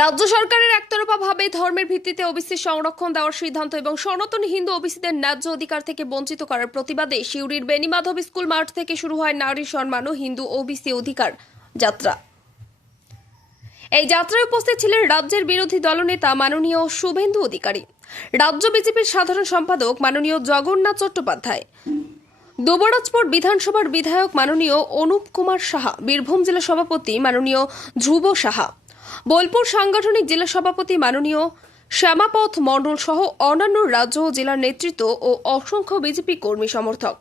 রাজ্য সরকারের একতরফাভাবে ধর্মের ভিত্তিতে ওবিসি সংরক্ষণ দেওয়ার সিদ্ধান্ত এবং সনাতনী হিন্দু ওবিসিদের ন্যায্য অধিকার থেকে বঞ্চিত করার প্রতিবাদে সিউড়ির বেণীমাধব স্কুল মাঠ থেকে শুরু হয় নারী সম্মান ও হিন্দু ওবিসি অধিকার যাত্রা। এই যাত্রায় উপস্থিত ছিলেন রাজ্যের বিরোধী দলনেতা মাননীয় শুভেন্দু অধিকারী, রাজ্য বিজেপির সাধারণ সম্পাদক মাননীয় জগন্নাথ চট্টোপাধ্যায়, দুবরাজপুর বিধানসভার বিধায়ক মাননীয় অনুপ কুমার সাহা, বীরভূম জেলা সভাপতি মাননীয় ধ্রুব সাহা, বোলপুর সাংগঠনিক জেলা সভাপতি মাননীয় শ্যামাপথ মণ্ডল সহ অন্যান্য রাজ্য ও জেলার নেতৃত্ব ও অসংখ্য বিজেপি কর্মী সমর্থক।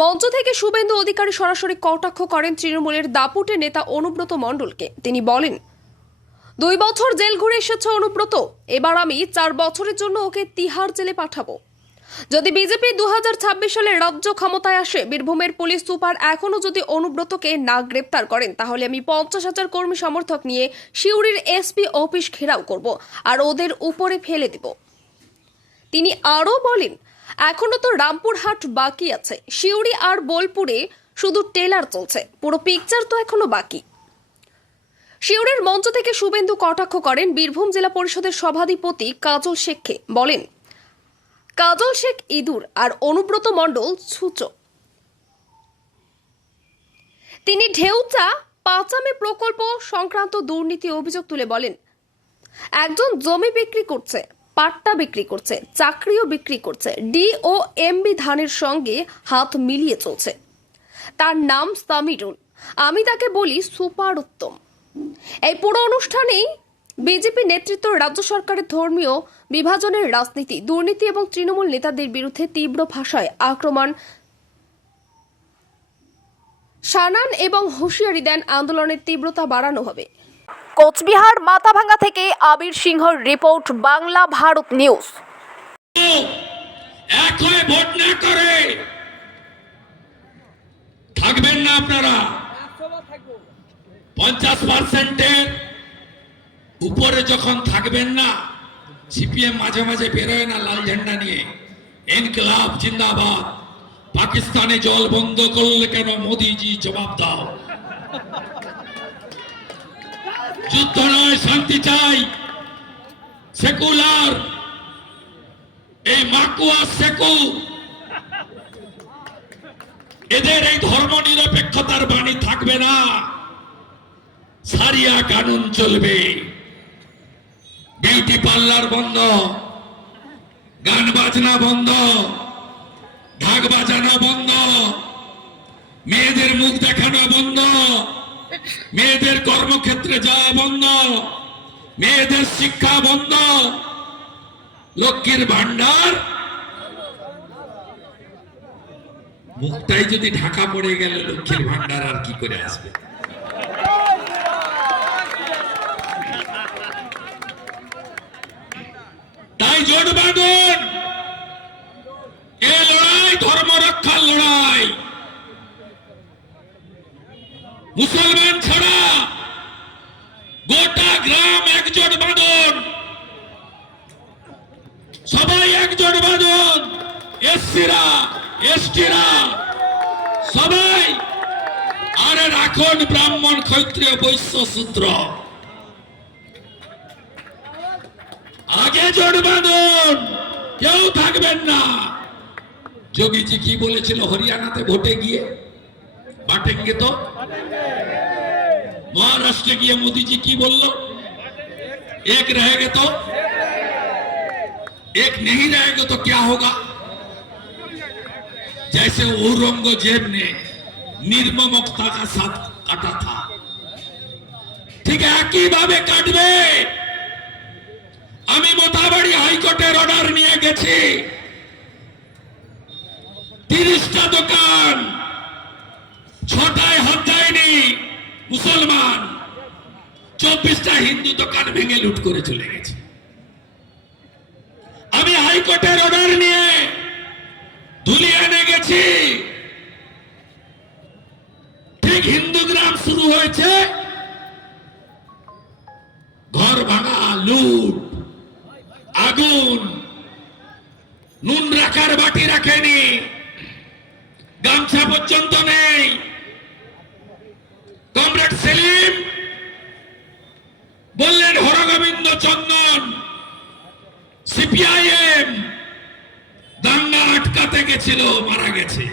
মঞ্চ থেকে শুভেন্দু অধিকারী সরাসরি কটাক্ষ করেন তৃণমূলের দাপুটে নেতা অনুব্রত মণ্ডলকে। তিনি বলেন, 2 বছর জেল ঘুরে এসেছে অনুব্রত, এবার আমি 4 বছরের জন্য ওকে তিহার জেলে পাঠাবো। যদি বিজেপি 2026 সালে রাজ্য ক্ষমতায় আসে, বীরভূমের পুলিশ সুপার এখনো যদি অনুব্রতকে না গ্রেপ্তার করেন, তাহলে আমি 50,000 কর্মী সমর্থক নিয়ে সিউড়ির এসপি অফিস ঘেরাও করব আর ওদের উপরে ফেলে দেব। তিনি আরও বলেন, এখনো তো রামপুরহাট বাকি আছে, সিউড়ি আর বোলপুরে শুধু টেলার চলছে, পুরো পিকচার তো এখনো বাকি। সিউড়ির মঞ্চ থেকে শুভেন্দু কটাক্ষ করেন বীরভূম জেলা পরিষদের সভাধিপতি কাজল শেখকে। বলেন, কাজল শেখ ইঁদুর আর অনুব্রত মণ্ডল ছুঁচো। তিনি ঢেউচা পাঁচামে প্রকল্প সংক্রান্ত দুর্নীতি অভিযোগ তুলে বলেন, একজন জমি বিক্রি করছে, পাট্টা বিক্রি করছে, চাকরিও বিক্রি করছে, ডি ও এমবি ধানের সঙ্গে হাত মিলিয়ে চলছে। তার নাম সামিরুল, আমি তাকে বলি সুপার উত্তম। এই পুরো অনুষ্ঠানেই বিজেপি নেতৃত্ব রাজ্য সরকারের ধর্মীয় বিভাজনের রাজনীতি, দুর্নীতি এবং তৃণমূল নেতাদের বিরুদ্ধে তীব্র ভাষায় আক্রমণ শানান এবং হুঁশিয়ারি দেন আন্দোলনের তীব্রতা বাড়ানো হবে। কোচবিহার মাথাভাঙ্গা থেকে আবির সিংহর রিপোর্ট, বাংলা ভারত নিউজ। এক হয়ে ভোট না করে থাকবেন না আপনারা। 50%-এর উপরে যখন থাকবেন না, সিপিএম মাঝে মাঝে বেরোয় না লাল ঝান্ডা নিয়ে, ইনকলাব জিন্দাবাদ, পাকিস্তানে জল বন্ধ করলে কেন মোদিজি জবাব দাও। যুদ্ধ নয়, শান্তি চাই, সেকুলার এই মাকুয়া সেকু, এদের এই ধর্ম নিরপেক্ষতার বাণী থাকবে না। সারিয়া কানুন চলবে, বিউটি পার্লার বন্ধ, গান বাজনা বন্ধ, ঢাক বাজানো বন্ধ, মেয়েদের মুখ দেখানো বন্ধ, মেয়েদের কর্মক্ষেত্রে যাওয়া বন্ধ, মেয়েদের শিক্ষা বন্ধ, লক্ষ্মীর ভান্ডার। মুখটাই যদি ঢাকা পড়ে গেলে লক্ষ্মীর ভান্ডার আর কি করে আসবে? তাই জোট বাঁধুন, এ লড়াই ধর্ম রক্ষার লড়াই। মুসলমান ছাড়া গোটা গ্রাম একজোট বাঁধুন, সবাই একজোট বাঁধুন, এসসিরা এসটিরা সবাই, আরে রাখুন ব্রাহ্মণ ক্ষত্রিয় বৈশ্য শূদ্র, আগে জোট বাঁধুন, কেউ থাকবেন না। যোগীজি কি বলেছিল হরিয়ানাতে ভোটে গিয়ে? বাটেঙ্গে তো। মহারাষ্ট্রে গিয়ে মোদীজি কি বলল? एक रहेगा तो एक नहीं रहेगा तो क्या होगा? जैसे औरंगजेब ने निर्ममता का साथ काटा था, ठीक है একই ভাবে কাটবে। আমি মোতাবাড়ি হাইকোর্টের অর্ডার নিয়ে গেছি, 30টা দোকান 6টায় হাত দেয়নি মুসলমান, 24টা হিন্দু দোকান ভেঙে লুট করে চলে গেছে। আমি হাইকোর্টের অর্ডার নিয়ে ধুলিয়ানে গেছি, ঠিক হিন্দু গ্রাম শুরু হয়েছে, ঘর ভাঙা, লুট, আগুন, নুন রাখার বাটি রাখেনি, গামছা পর্যন্ত নেই। কমরেড সেলিম বললেন চন্দন সিপিআইএম দাঙ্গা আটকাতে গেছিল, মারা গেছে।